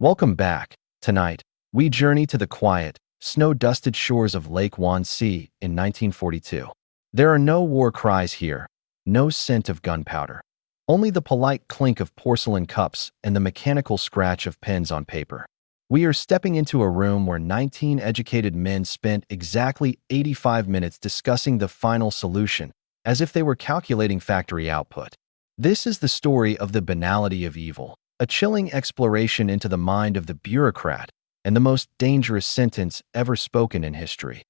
Welcome back. Tonight, we journey to the quiet, snow-dusted shores of Lake Wannsee in 1942. There are no war cries here, no scent of gunpowder, only the polite clink of porcelain cups and the mechanical scratch of pens on paper. We are stepping into a room where 19 educated men spent exactly 85 minutes discussing the final solution, as if they were calculating factory output. This is the story of the banality of evil, a chilling exploration into the mind of the bureaucrat and the most dangerous sentence ever spoken in history.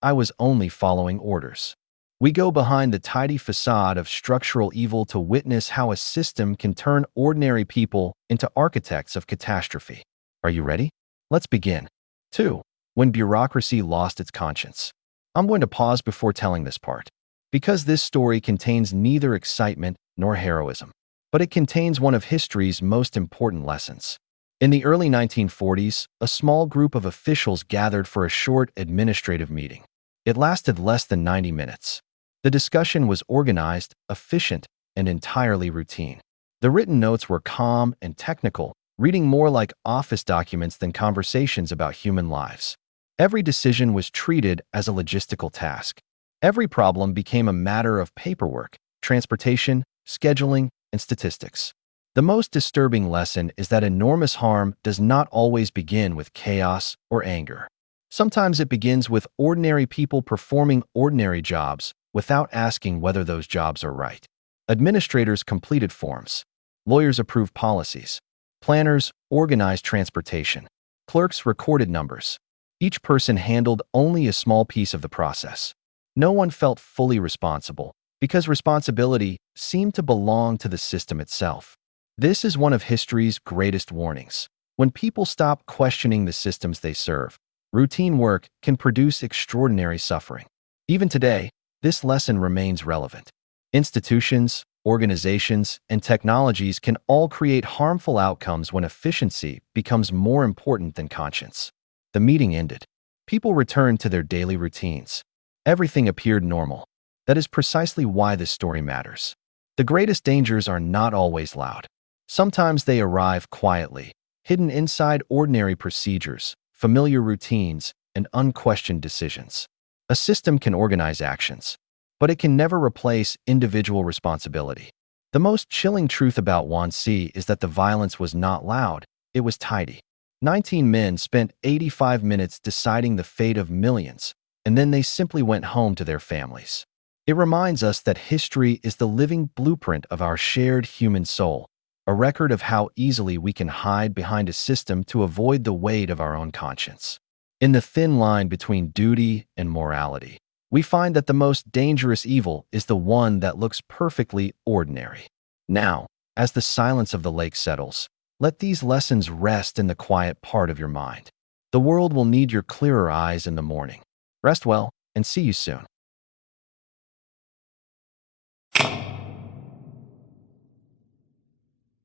I was only following orders. We go behind the tidy facade of structural evil to witness how a system can turn ordinary people into architects of catastrophe. Are you ready? Let's begin. 2. When bureaucracy lost its conscience. I'm going to pause before telling this part, because this story contains neither excitement nor heroism, but it contains one of history's most important lessons. In the early 1940s, a small group of officials gathered for a short administrative meeting. It lasted less than 90 minutes. The discussion was organized, efficient, and entirely routine. The written notes were calm and technical, reading more like office documents than conversations about human lives. Every decision was treated as a logistical task. Every problem became a matter of paperwork, transportation, scheduling, and statistics. The most disturbing lesson is that enormous harm does not always begin with chaos or anger. Sometimes it begins with ordinary people performing ordinary jobs without asking whether those jobs are right. Administrators completed forms. Lawyers approved policies. Planners organized transportation. Clerks recorded numbers. Each person handled only a small piece of the process. No one felt fully responsible, because responsibility seemed to belong to the system itself. This is one of history's greatest warnings. When people stop questioning the systems they serve, routine work can produce extraordinary suffering. Even today, this lesson remains relevant. Institutions, organizations, and technologies can all create harmful outcomes when efficiency becomes more important than conscience. The meeting ended. People returned to their daily routines. Everything appeared normal. That is precisely why this story matters. The greatest dangers are not always loud. Sometimes they arrive quietly, hidden inside ordinary procedures, familiar routines, and unquestioned decisions. A system can organize actions, but it can never replace individual responsibility. The most chilling truth about Wannsee is that the violence was not loud, it was tidy. 19 men spent 85 minutes deciding the fate of millions, and then they simply went home to their families. It reminds us that history is the living blueprint of our shared human soul, a record of how easily we can hide behind a system to avoid the weight of our own conscience. In the thin line between duty and morality, we find that the most dangerous evil is the one that looks perfectly ordinary. Now, as the silence of the lake settles, let these lessons rest in the quiet part of your mind. The world will need your clearer eyes in the morning. Rest well, and see you soon.